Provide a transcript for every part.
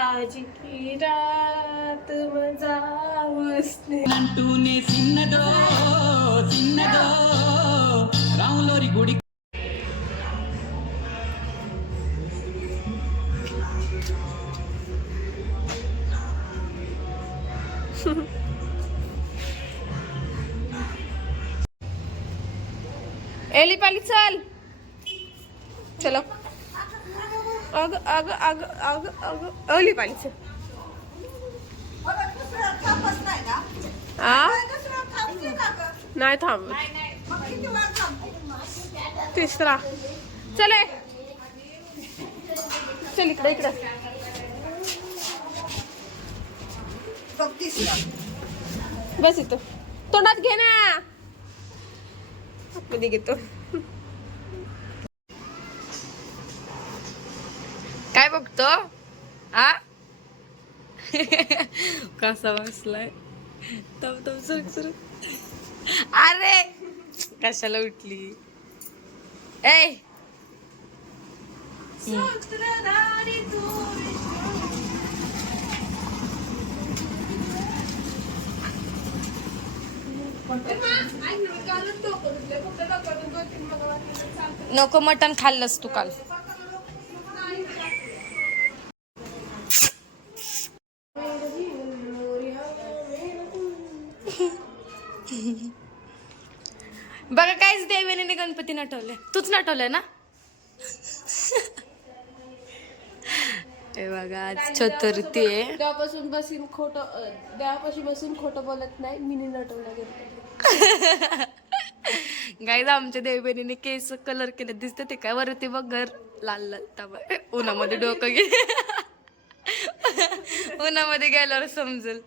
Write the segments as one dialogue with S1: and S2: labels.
S1: आज की रात मजा उसने
S2: तूने सिन्न दो सिन्न दो राम लोरी गुड़ी
S1: एली पाली चल. चलो. अग अग अग अग अग अली पाली आ? नाही थांब. तिसरा. चले चल इकडे इकडे. बस इथं. तोंडात घे ना. आतमध्ये घेतो. बघतो आ कसा बसलाय? तम तम सुरक सुरक अरे! कशाला उठली? ए नको मटण खाल्लंस तू काल. देवेने गणपती नटवले तूच नटवलंय ना? हे बघा आज चतुर्थी आहे.
S3: देवापासून बसून खोट देवापासून बसून खोटं बोलत नाही मिनी नटवला गेलं
S1: गाईज आमच्या देवबहिणीने केस कलर केले दिसते ते काय? वरती बघ घर लाल लाल तबा उन्हामध्ये डोकं गे उन्हामध्ये गेल्यावर समजेल.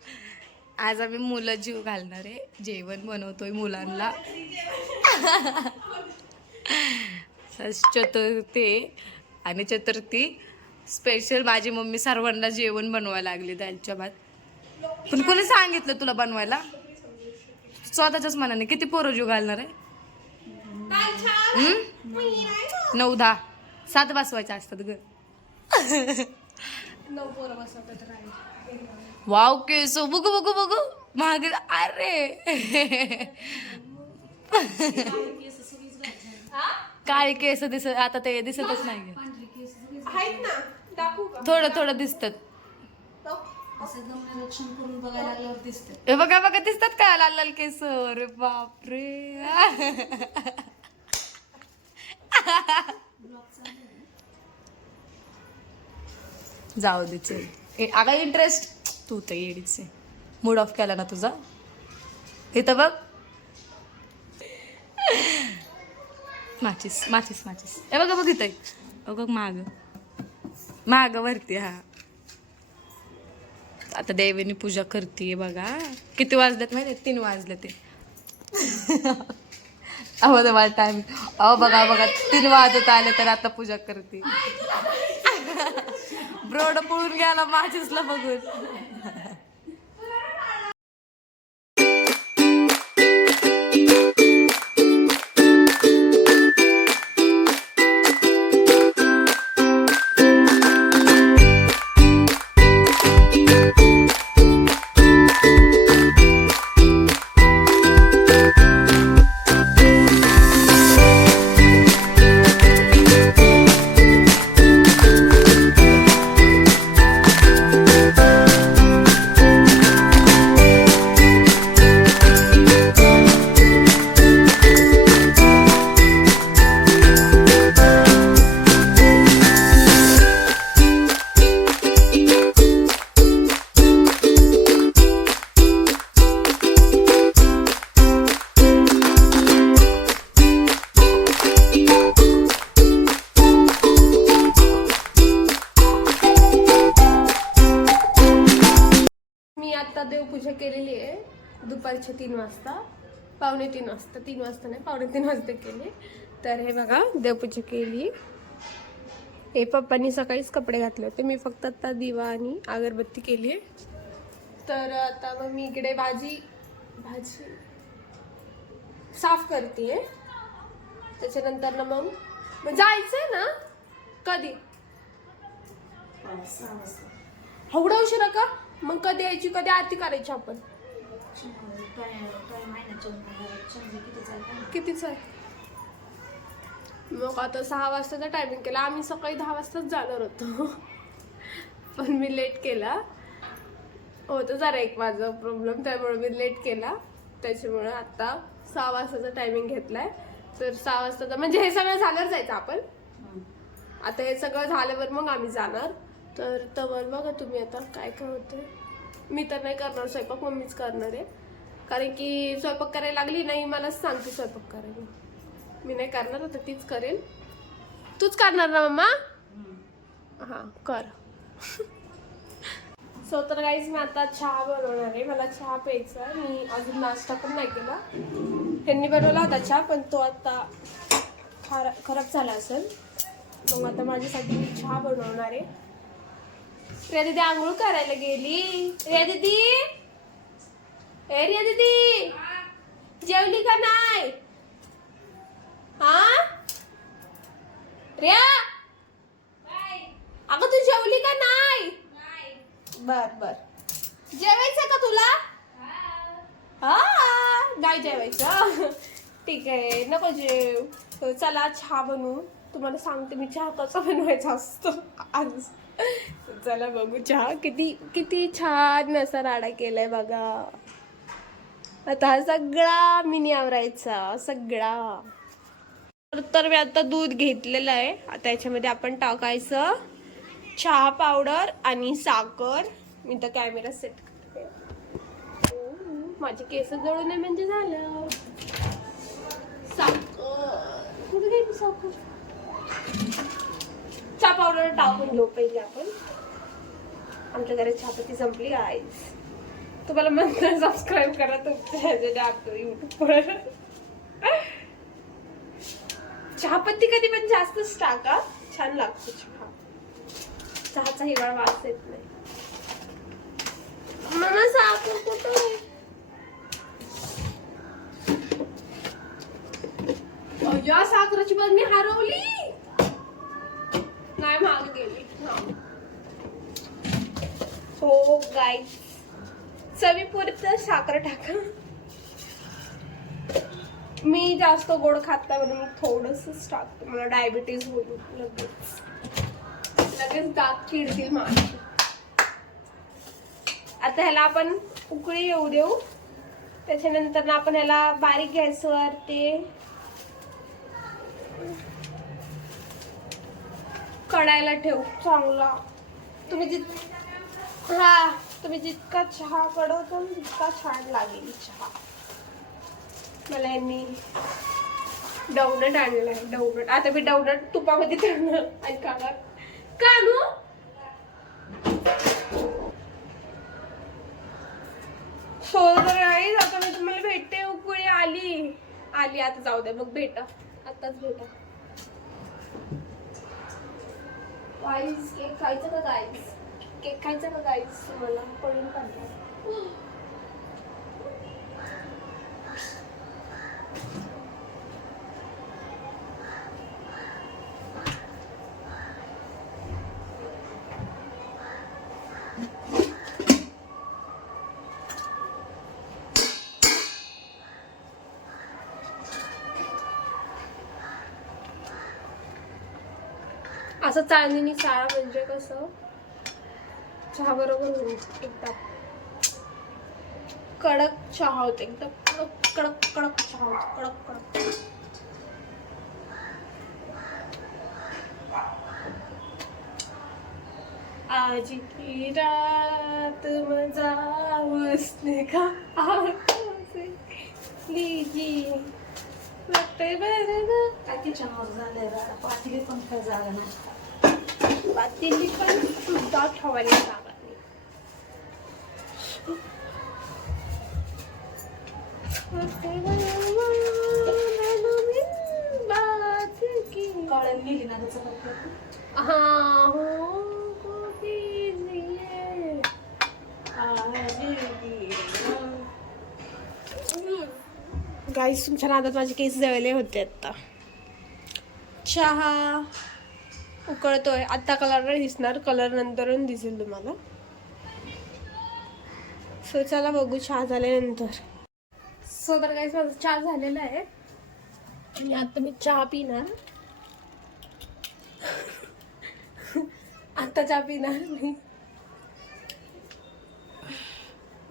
S1: आज आम्ही मुलं जीव घालणार आहे. जेवण बनवतोय मुलांना. चतुर्थी आणि चतुर्थी स्पेशल माझी मम्मी सर्वांना जेवण बनवायला लागली त्यांच्या भात. पण कोणी सांगितलं तुला बनवायला? स्वतःच्याच मनाने. किती पोरं जीव घालणार आहे? नऊ दहा. सात बसवायचे असतात ग.
S3: नऊ पोरं बसवतात
S1: वाव केस. बघू बघू बघू. मागे अरे. काळे केस दिसत आता ते दिसतच नाही
S3: आहेत ना. दाखवू का?
S1: थोडं थोडं दिसतात. हे बघा बघा दिसतात का लाल लाल केस? अरे बापरे. जाऊ दे चल. अगं इंटरेस्ट तू तर येडीच आहे. मूड ऑफ केला ना तुझा? इथं बघ. माचीस माचीस माचीस. हे बघा बघ इथं बघ माग. माग वरती हा. आता देवीनी पूजा करते बघा. किती वाजलेत माहिती तीन वाजले ते. अहो दे मला टाइम अहो बघा बघा. तीन वाजत आले तर आता पूजा करते. ब्रोड पळून गेला माझीचला बघून.
S3: आहे दुपारच्या तीन वाजता पावणे तीन वाजता तीन वाजता नाही पावणे तीन वाजता केली. तर हे बघा देवपूजा केली. हे पप्पांनी सकाळीच कपडे घातले होते. मी फक्त आता दिवा आणि अगरबत्ती केली. आहे तर आता मग मी इकडे भाजी भाजी साफ करते त्याच्यानंतर ना मग मग जायचंय ना? कधी? एवढा उशिरा का? मग कधी यायची कधी आरती करायची आपण? कितीच आहे? मग आता सहा वाजताचा टायमिंग केला. आम्ही सकाळी दहा वाजताच जाणार होतो. पण मी लेट केला. होतं जरा एक माझा प्रॉब्लेम त्यामुळे मी लेट केला. त्याच्यामुळे आता सहा वाजताचा टायमिंग घेतलाय. तर सहा वाजताचा म्हणजे हे सगळं झाल्यावर जायचं आपण. आता हे सगळं झाल्यावर मग आम्ही जाणार. तर तवर बघा तुम्ही आता काय काय होते मी तर नाही करणार स्वयंपाक मम्मीच करणार आहे. कारण की स्वयंपाक करायला लागली नाही मलाच सांगते स्वयंपाक करायला. मी नाही करणार आता तीच करेल. तूच करणार ना मम्मा? हां कर. सो तर गाईज मी आता चहा बनवणार आहे. मला चहा प्यायचा मी अजून नाश्ता पण नाही केला. त्यांनी बनवला होता चहा पण तो आता खरा खराब झाला असेल. मग आता माझ्यासाठी मी चहा बनवणार आहे. रिया दीदी आंघोळ करायला गेली. रिया दीदी ए रिया दीदी जेवली का नाही? हा? रिया? अगं तू जेवली का नाही? बर बर. जेवायचं का तुला? हा नाही जेवायचं. ठीक आहे नको जेव. चला चहा बनवू. तुम्हाला सांगते मी चहा कसा बनवायचा असतो. आज. चला बघू. चहा किती किती छान असा राडा केलाय बघा. आता हा सगळा मिनी आवरायचा सगळा. तर- तर मी आता दूध घेतलेलं आहे. आता याच्यामध्ये आपण टाकायचं चहा पावडर आणि साखर. मी तर कॅमेरा सेट करते. माझे केस जळू नये म्हणजे झालं. साखर. कुठे गेली साखर? चहा पावडर टाकून घेऊ पहिले आपण. आमच्या घरात चहापत्ती संपली आईच तुम्हाला म्हणतो सबस्क्राईब करा तुमच्या युट्यूबवर चहापत्ती कधी पण जास्तच टाका. छान लागतो चहा. चहाचा हिवाळा वास येत नाही. मला साखर कुठं या साखराची साखरेची बघ मी हरवली. नाही मागे गेली हो. गाय चवीपुरतं साखर टाका. मी जास्त गोड खात नाही म्हणून मी थोडंसंच टाकते. मला डायबिटीज होईल लगेच. लगेच दात चिडतील माझे. आता ह्याला आपण उकळी येऊ देऊ. त्याच्यानंतर ना आपण ह्याला बारीक गॅसवर ते कडायला ठेवू चांगला. तुम्ही जित हा तुम्ही जितका चहा कडवता तितका छान लागेल चहा. मला यांनी डोनट आणलाय डौनट. आता मी डोनट तुपामध्ये तळणार आणि खाणार कानू! सो तर आता मी तुम्हाला भेटते उकळी आली. आली आता जाऊ दे मग भेटा. आताच भेटा. गाईस केक खायचं का गाईस केक खायचं का गाईस तुम्हाला पडून पाहिजे असं चाळणीने चाळा म्हणजे कसं? चहा बरोबर एकदम. कडक चहा होते. एकदम कडक कडक कडक चहा होते. कडक कडक. आज की रात मजा उसने का आंखों से लीजिए लगते बरं
S4: काय चमक झालं पाटील पण काय नाही.
S3: पातेली पण सुद्धा ठेवायला की
S4: कळण गेली ना त्याचं पत्ता
S3: हाँ हो गाईस तुमच्या नादात माझे केस जळले होते आता. चहा. उकळतोय. आता कलर नाही दिसणार. कलर नंतर दिसेल तुम्हाला. सो चला बघू चहा झाल्यानंतर. सो तर काही माझा चहा झालेला आहे. आणि आता मी चहा पिणार. आता चहा पिणार मी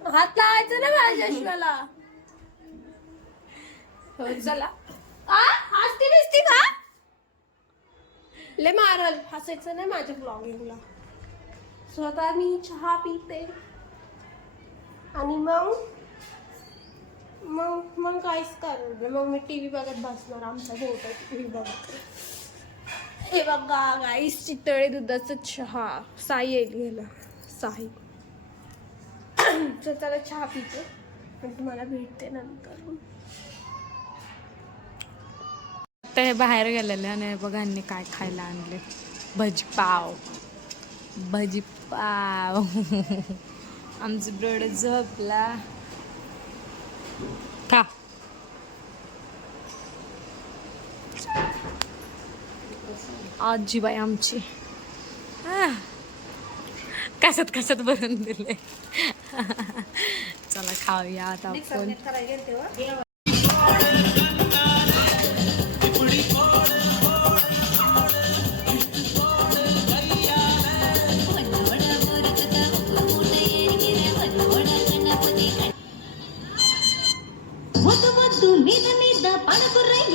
S3: हात लावायचं ना माझ्या शिवाला. हो, चला. आ? हसती बिसती का? ले मारल हसायचं नाही माझ्या ब्लॉगिंगला स्वतः मी चहा पिते. आणि मग? मग मग काहीच करणार नाही. मग मी टी व्ही बघत बसणार आमचा मोठा टी व्ही बघत. हे बघा गाईस चितळे दुधाचं चहा. साई येईल गेला साई. तर त्याला चहा पिते. आणि तुम्हाला भेटते नंतर.
S1: ते बाहेर गेलेले आणि बघांनी काय खायला आणले. भजीपाव. भजीपाव. आमचं ब्रेड झोपला. का आजी बाई आमची कसत कसत भरून दिले. चला खाऊया आता आपण.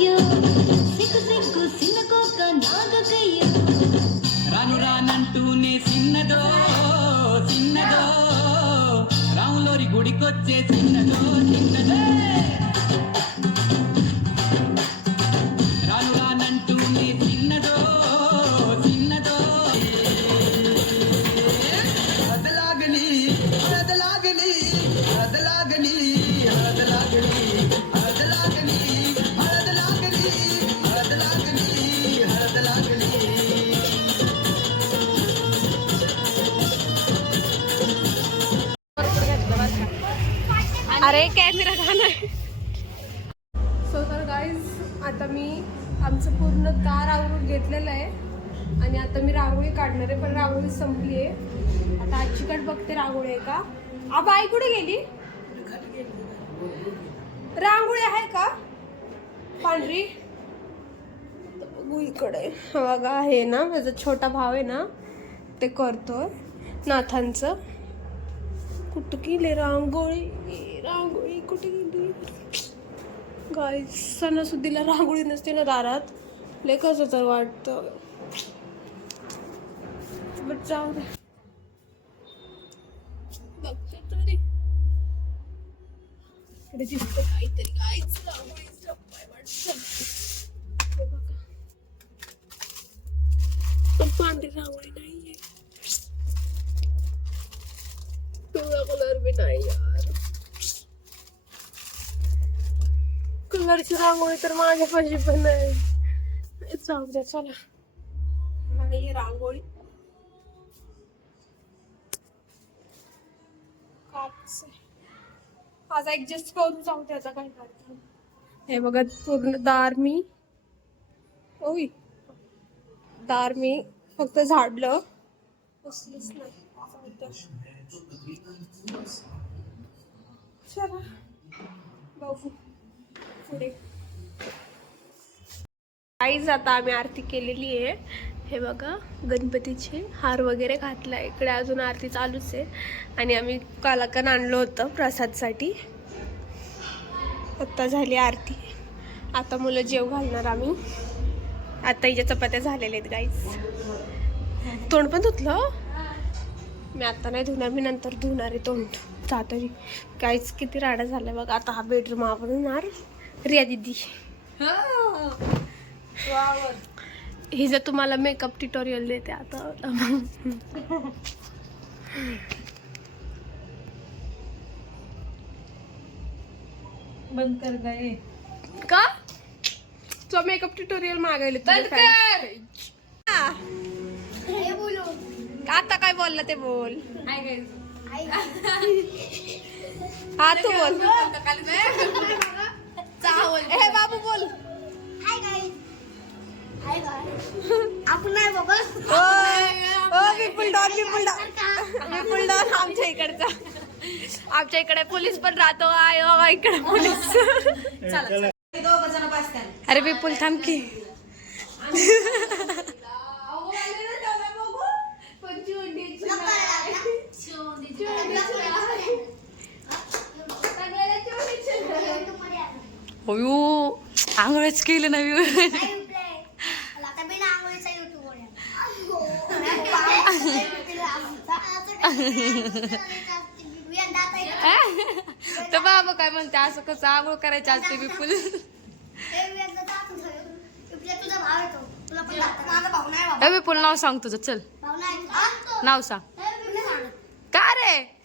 S5: పడకురయ్యో సిగ్గు సిగ్గు సిన్నకోక నాగకయ్యో
S2: రాను రానంటూనే చిన్నదో చిన్నదో రాములోరి గుడికొచ్చే చిన్నదో చిన్నదే
S3: अरे कॅमेरा खाणार सो तर गाईज आता मी आमचं पूर्ण कार आवरून घेतलेलं आहे. आणि आता मी रांगोळी काढणार आहे पण रांगोळी संपली आहे. आता आजीकडे बघते रांगोळी आहे का? आबा आई कुठे गेली? रांगोळी आहे का? पांढरी? बघू इकडे हा बघा हे ना माझा छोटा भाव आहे ना ते करतोय नाथांचं. कुठं गेले रांगोळी? रांगोळी कुठे गेली? गाय सणासुदीला रांगोळी नसते ना दारात. लय कसं तर वाटतं. बट जाऊ दे. बघते तरी. काहीतरी. काय रांगोळी तर माझ्यापाशी पण नाही. जाऊ द्या चला. मला ही रांगोळी. आज ऍडजस्ट करून जाऊ करता हे बघा पूर्ण दार मी. ओय दार मी फक्त झाडलं. नाही. चला. बघू. पुढे. काहीच आता आम्ही आरती केलेली आहे. हे बघा गणपतीचे हार वगैरे घातला इकडे अजून आरती चालूच आहे. आणि आम्ही कालाकन आणलं होतं प्रसादसाठी. आत्ता झाली आरती. आता मुलं जेव घालणार आम्ही. आता हिच्या चपात्या झालेल्या आहेत गाईज तोंड पण धुतलं? मी आता नाही धुणार मी नंतर धुणार आहे तोंड. चातरी काहीच किती राडा झाला बघ. आता हा बेडरूम आवडणार रिया दिदी. ही जर तुम्हाला मेकअप ट्युटोरियल देते आता.
S1: बंद कर गए
S3: का? तो मेकअप ट्युटोरियल मागायला fans. हा. आता काय बोलला ते बोल. हा तू बोल. हे बाबू बोल.
S5: आपण नाही बाबा
S3: Vipul don Vipul don. Vipul don आमच्या इकडचा.
S6: आमच्या इकडे पोलीस पण राहतो. आय बाबा इकडे पोलीस. अरे विपुल थांब की. होयो आंघोळच केलं नवी तर बाबा काय म्हणते असं कसं आंघोळ करायचं असते विपुल विपुल नाव सांग तुझं चल. नाव सांग. का रे?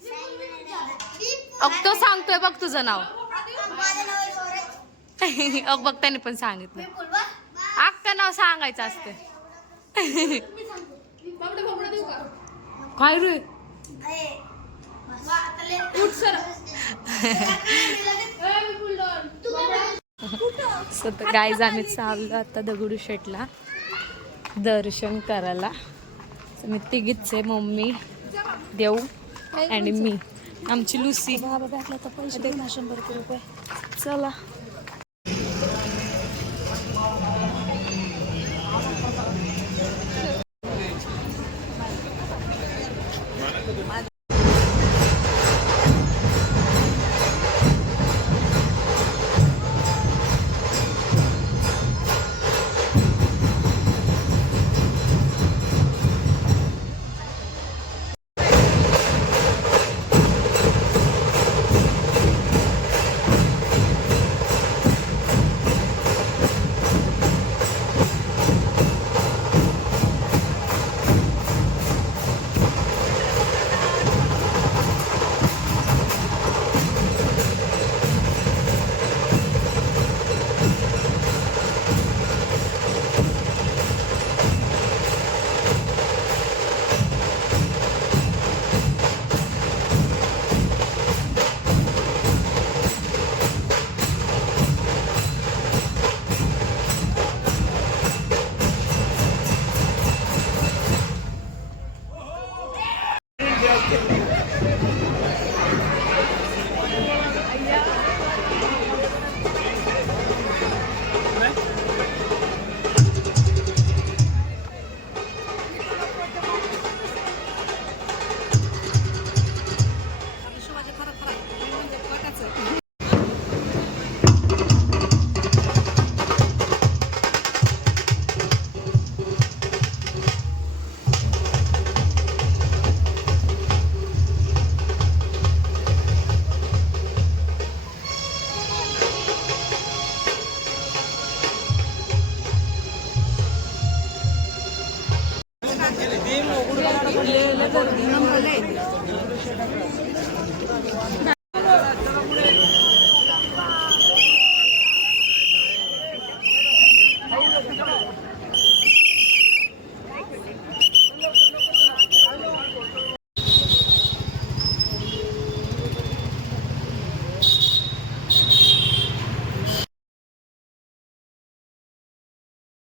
S6: अग तो सांगतोय बघ तुझं नाव. अग बघ त्याने पण सांगितलं. अक्का नाव सांगायचं असतं. काय रे? गाय आम्ही चाललो आता दगडू शेटला दर्शन करायला. तर मी तिघीच आहे मम्मी देऊ आणि मी. आमची लुसी. चला.